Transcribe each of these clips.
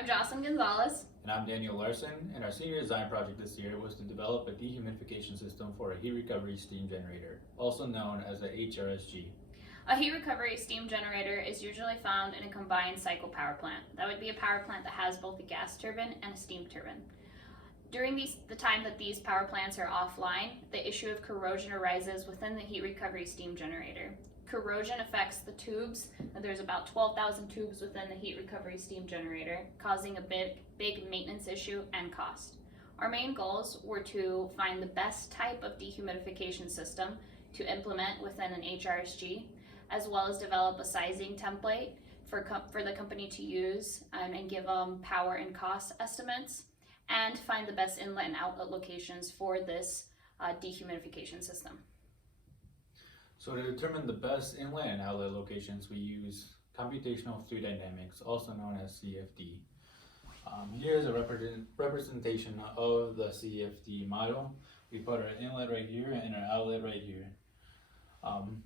I'm Jocelyn Gonzalez. And I'm Daniel Larson, and our senior design project this year was to develop a dehumidification system for a heat recovery steam generator, also known as a HRSG. A heat recovery steam generator is usually found in a combined cycle power plant. That would be a power plant that has both a gas turbine and a steam turbine. During the time that these power plants are offline, the issue of corrosion arises within the heat recovery steam generator. Corrosion affects the tubes. There's about 12,000 tubes within the heat recovery steam generator, causing a big maintenance issue and cost. Our main goals were to find the best type of dehumidification system to implement within an HRSG, as well as develop a sizing template for the company to use and give them power and cost estimates, and find the best inlet and outlet locations for this dehumidification system. So to determine the best inlet and outlet locations, we use computational fluid dynamics, also known as CFD. Here is a representation of the CFD model. We put our inlet right here and our outlet right here.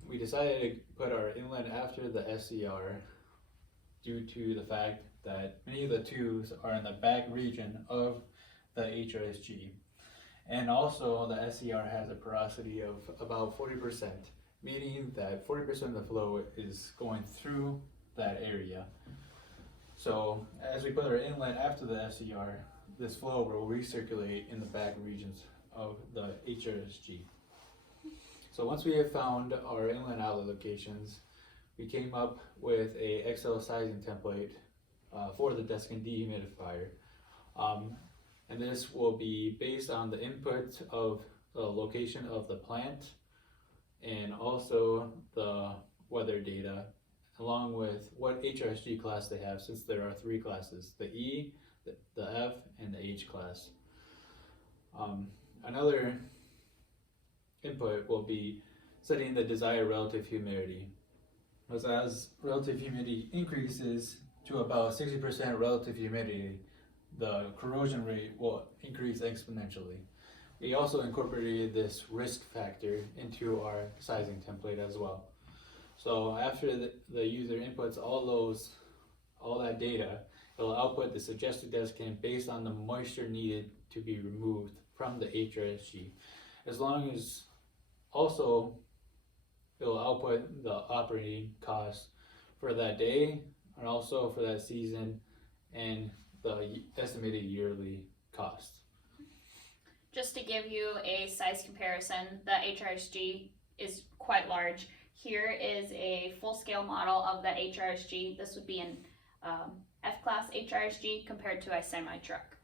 We decided to put our inlet after the SCR due to the fact that many of the tubes are in the back region of the HRSG. And also the SCR has a porosity of about 40%, meaning that 40% of the flow is going through that area. So as we put our inlet after the SCR, this flow will recirculate in the back regions of the HRSG. So once we have found our inlet and outlet locations, we came up with a Excel sizing template for the Deskin dehumidifier. And this will be based on the input of the location of the plant and also the weather data, along with what HRSG class they have, since there are 3 classes, the E, the F, and the H class. Another input will be setting the desired relative humidity. As relative humidity increases to about 60% relative humidity, the corrosion rate will increase exponentially. We also incorporated this risk factor into our sizing template as well. So after the user inputs all that data, it will output the suggested Deskin based on the moisture needed to be removed from the HRSG. As long as also it will output the operating costs for that day and also for that season and the estimated yearly cost. Just to give you a size comparison, the HRSG is quite large. Here is a full-scale model of the HRSG. This would be an F-class HRSG compared to a semi-truck.